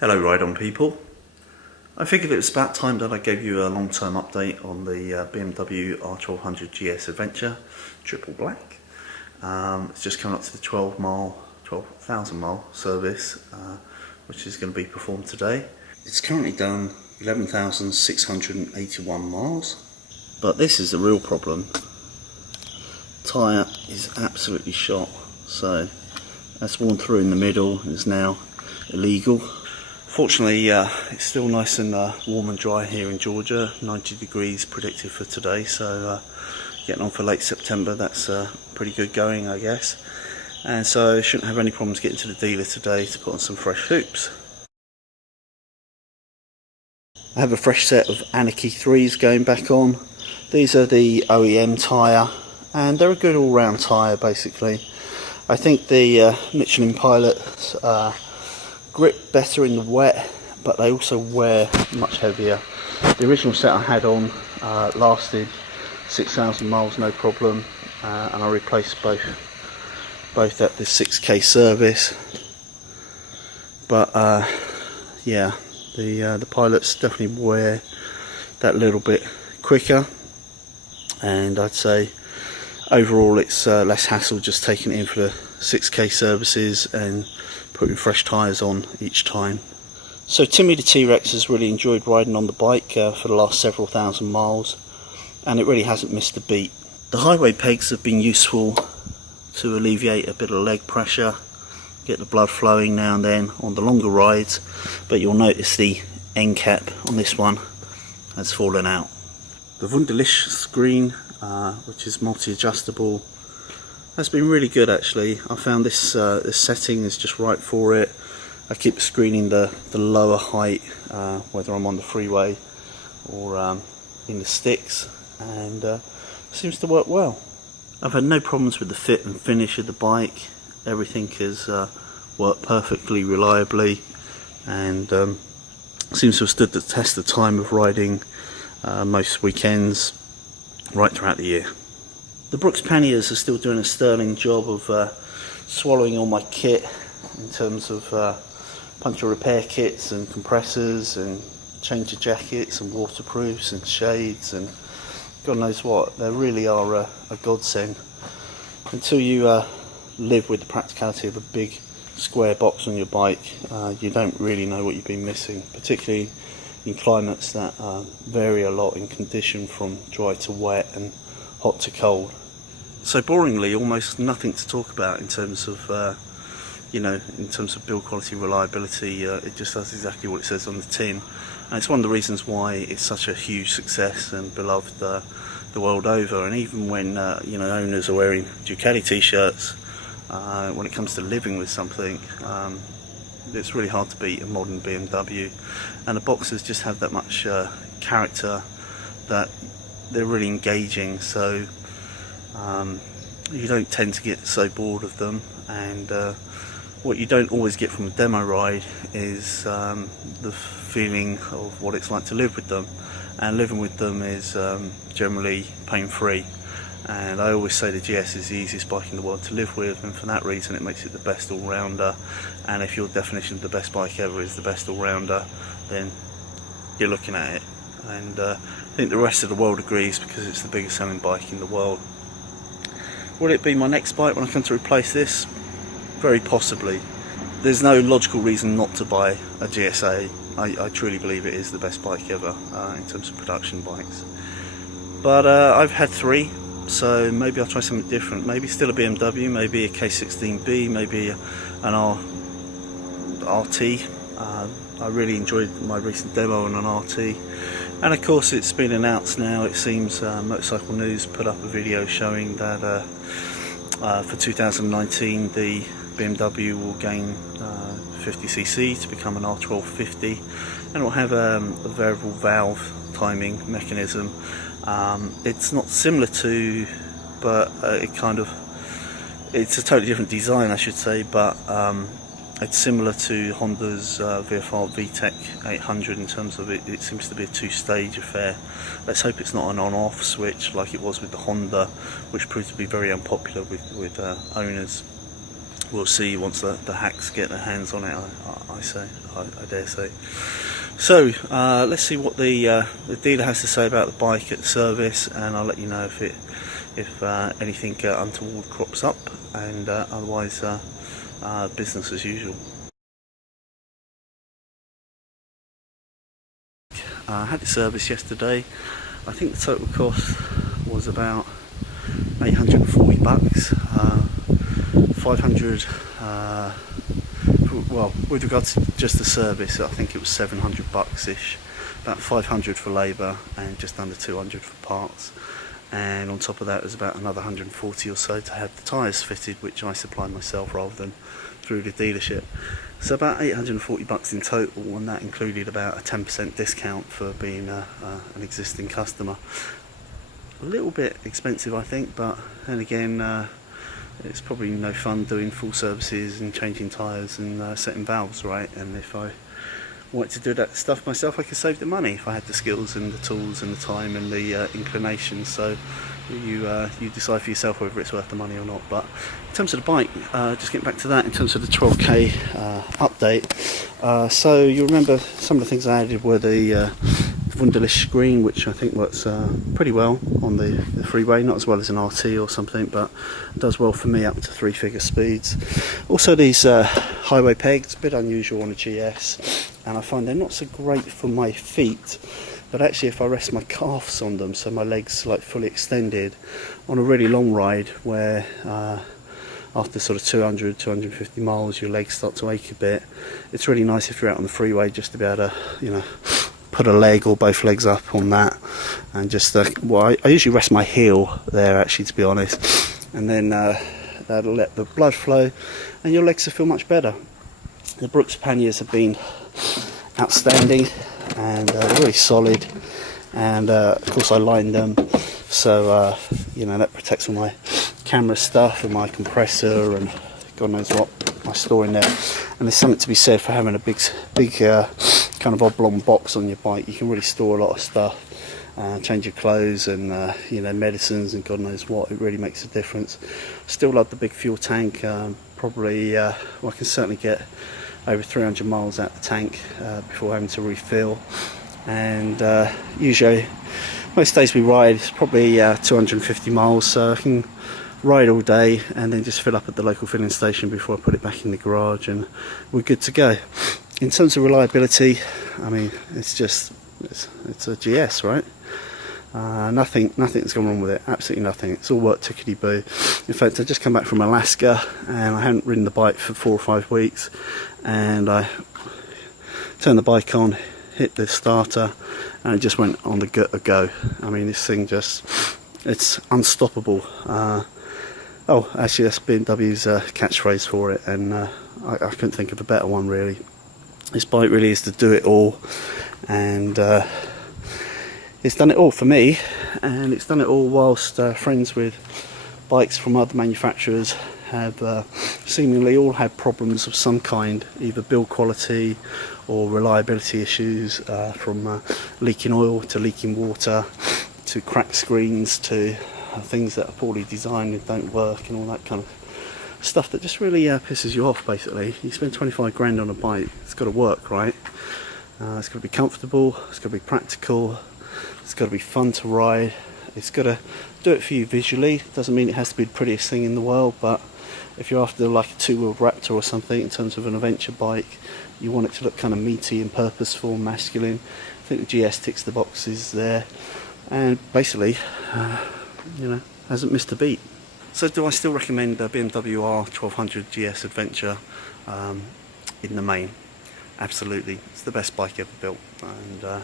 Hello Ride On people. I figured it was about time that I gave you a long-term update on the BMW R1200GS Adventure triple black. It's just coming up to the 12,000 mile service, which is going to be performed today. It's currently done 11,681 miles, but this is the real problem. Tyre is absolutely shot, so that's worn through in the middle and is now illegal. Fortunately, it's still nice and warm and dry here in Georgia. 90 degrees predicted for today, so getting on for late September. That's pretty good going, I guess. And so shouldn't have any problems getting to the dealer today to put on some fresh hoops. I have a fresh set of Anarchy 3s going back on. These are the OEM tyre, and they're a good all-round tyre basically. I think the Michelin Pilots grip better in the wet, but they also wear much heavier. The original set I had on lasted 6,000 miles no problem, and I replaced both at the 6k service. But yeah, the Pilots definitely wear that little bit quicker, and I'd say overall it's less hassle just taking it in for the 6k services and putting fresh tyres on each time. So Timmy the T-Rex has really enjoyed riding on the bike for the last several thousand miles, and it really hasn't missed a beat. The highway pegs have been useful to alleviate a bit of leg pressure, get the blood flowing now and then on the longer rides, but you'll notice the end cap on this one has fallen out. The Wunderlich screen, which is multi-adjustable, has been really good actually. I found this setting is just right for it. I keep screening the lower height, whether I'm on the freeway or in the sticks, and seems to work well. I've had no problems with the fit and finish of the bike. Everything has worked perfectly reliably, and seems to have stood the test of time of riding most weekends right throughout the year. The Brooks panniers are still doing a sterling job of swallowing all my kit in terms of puncture repair kits and compressors and changer jackets and waterproofs and shades and God knows what. They really are a godsend. Until you live with the practicality of a big square box on your bike, you don't really know what you've been missing, particularly in climates that vary a lot in condition from dry to wet and hot to cold. So boringly, almost nothing to talk about in terms of in terms of build quality, reliability. It just does exactly what it says on the tin, and it's one of the reasons why it's such a huge success and beloved the world over. And even when owners are wearing Ducati t-shirts, when it comes to living with something, it's really hard to beat a modern BMW, and the boxes just have that much character that they're really engaging, so you don't tend to get so bored of them. And what you don't always get from a demo ride is the feeling of what it's like to live with them, and living with them is generally pain-free. And I always say the GS is the easiest bike in the world to live with, and for that reason it makes it the best all-rounder. And if your definition of the best bike ever is the best all-rounder, then you're looking at it. And I think the rest of the world agrees, because it's the biggest selling bike in the world. Will it be my next bike when I come to replace this? Very possibly. There's no logical reason not to buy a GSA. I truly believe it is the best bike ever in terms of production bikes. But I've had three, so maybe I'll try something different. Maybe still a BMW, maybe a K16B, maybe an RT. I really enjoyed my recent demo on an RT. And of course it's been announced now, it seems Motorcycle News put up a video showing that for 2019 the BMW will gain 50cc to become an R1250, and it will have a variable valve timing mechanism. It's not similar to, but it's a totally different design I should say, but it's similar to Honda's VFR VTEC 800 in terms of it seems to be a two-stage affair. Let's hope it's not an on-off switch like it was with the Honda, which proved to be very unpopular with owners. we'll see once the hacks get their hands on it. I dare say. So let's see what the dealer has to say about the bike at the service, and I'll let you know if anything untoward crops up, and otherwise business as usual. I had the service yesterday. I think the total cost was about $840. 500. Well, with regards to just the service, I think it was $700 ish. About 500 for labour and just under 200 for parts. And on top of that, it was about another 140 or so to have the tyres fitted, which I supplied myself rather than through the dealership. So about $840 in total, and that included about a 10% discount for being an existing customer. A little bit expensive, I think, but then again, it's probably no fun doing full services and changing tyres and setting valves, right? And if I wanted to do that stuff myself, I could save the money if I had the skills and the tools and the time and the inclination. So you decide for yourself whether it's worth the money or not. But in terms of the bike, just getting back to that, in terms of the 12K update, so you remember some of the things I added were the Wunderlich screen, which I think works pretty well on the freeway, not as well as an RT or something, but does well for me up to 3-figure speeds. Also these highway pegs, a bit unusual on a GS, and I find they're not so great for my feet, but actually if I rest my calves on them, so my legs like fully extended on a really long ride where after sort of 200-250 miles your legs start to ache a bit, it's really nice if you're out on the freeway just to be able to, you know, put a leg or both legs up on that, and just well, I usually rest my heel there actually, to be honest, and then that'll let the blood flow and your legs will feel much better. The Brooks panniers have been outstanding and really solid, and of course I lined them, so you know, that protects all my camera stuff and my compressor and God knows what I store in there. And there's something to be said for having a big kind of oblong box on your bike. You can really store a lot of stuff, change your clothes and you know, medicines and God knows what. It really makes a difference. Still love the big fuel tank. Probably well, I can certainly get over 300 miles out the tank before having to refill. And usually most days we ride it's probably 250 miles, so I can ride all day and then just fill up at the local filling station before I put it back in the garage, and we're good to go. In terms of reliability, I mean, it's a GS, right? Nothing's gone wrong with it, absolutely nothing. It's all worked tickety-boo. In fact, I just come back from Alaska and I hadn't ridden the bike for 4 or 5 weeks, and I turned the bike on, hit the starter, and it just went on the go. I mean, this thing it's unstoppable. Oh, actually that's BMW's catchphrase for it, and I couldn't think of a better one really. This bike really is to do it all, and it's done it all for me, and it's done it all whilst friends with bikes from other manufacturers have seemingly all had problems of some kind, either build quality or reliability issues, from leaking oil to leaking water to cracked screens to things that are poorly designed and don't work and all that kind of stuff that just really pisses you off. Basically, you spend 25 grand on a bike, it's got to work, right? It's got to be comfortable, it's got to be practical, it's got to be fun to ride, it's got to do it for you visually. Doesn't mean it has to be the prettiest thing in the world, but if you're after like a 2-wheeled Raptor or something in terms of an adventure bike, you want it to look kind of meaty and purposeful, masculine. I think the GS ticks the boxes there, and basically you know, hasn't missed a beat. So do I still recommend the BMW R1200GS Adventure in the main? Absolutely, it's the best bike ever built, and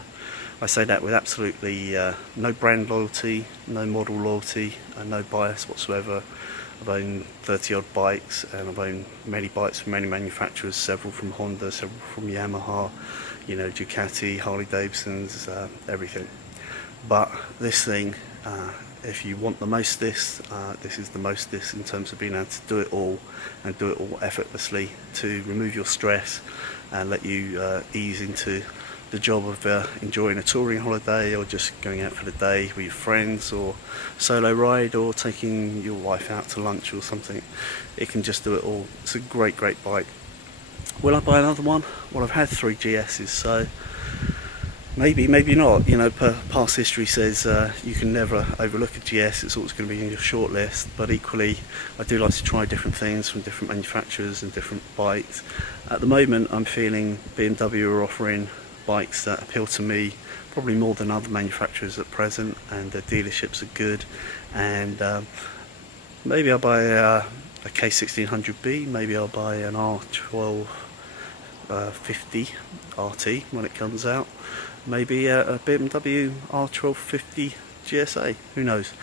I say that with absolutely no brand loyalty, no model loyalty, and no bias whatsoever. I've owned 30 odd bikes, and I've owned many bikes from many manufacturers, several from Honda, several from Yamaha, you know, Ducati, Harley Davidsons, everything. But this thing, if you want the most this is the most this in terms of being able to do it all, and do it all effortlessly, to remove your stress and let you ease into the job of enjoying a touring holiday, or just going out for the day with your friends, or solo ride, or taking your wife out to lunch or something. It can just do it all. It's a great bike. Will I buy another one? Well, I've had 3 GSs, so maybe not. You know, past history says you can never overlook a GS. It's always going to be in your short list. But equally, I do like to try different things from different manufacturers and different bikes. At the moment, I'm feeling BMW are offering bikes that appeal to me probably more than other manufacturers at present, and their dealerships are good. And maybe I'll buy a K1600B. Maybe I'll buy an R1250 RT when it comes out. Maybe a BMW R1200 GSA, who knows.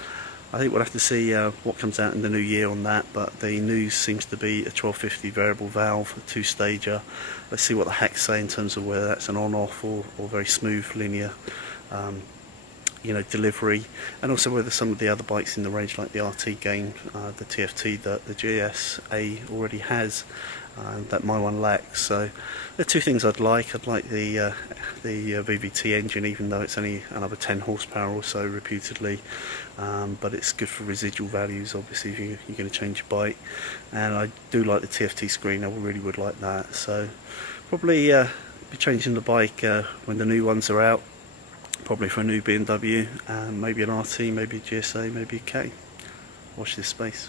I think we'll have to see what comes out in the new year on that, but the news seems to be a 1250 variable valve, a 2-stager. Let's see what the hacks say in terms of whether that's an on-off or very smooth linear delivery, and also whether some of the other bikes in the range, like the RT gain the TFT that the GSA already has, that my one lacks. So there are 2 things I'd like. I'd like the VVT engine, even though it's only another 10 horsepower or so reputedly, but it's good for residual values, obviously, if you're going to change your bike. And I do like the TFT screen. I really would like that. So probably be changing the bike when the new ones are out. Probably for a new BMW, maybe an RT, maybe a GSA, maybe a K. Watch this space.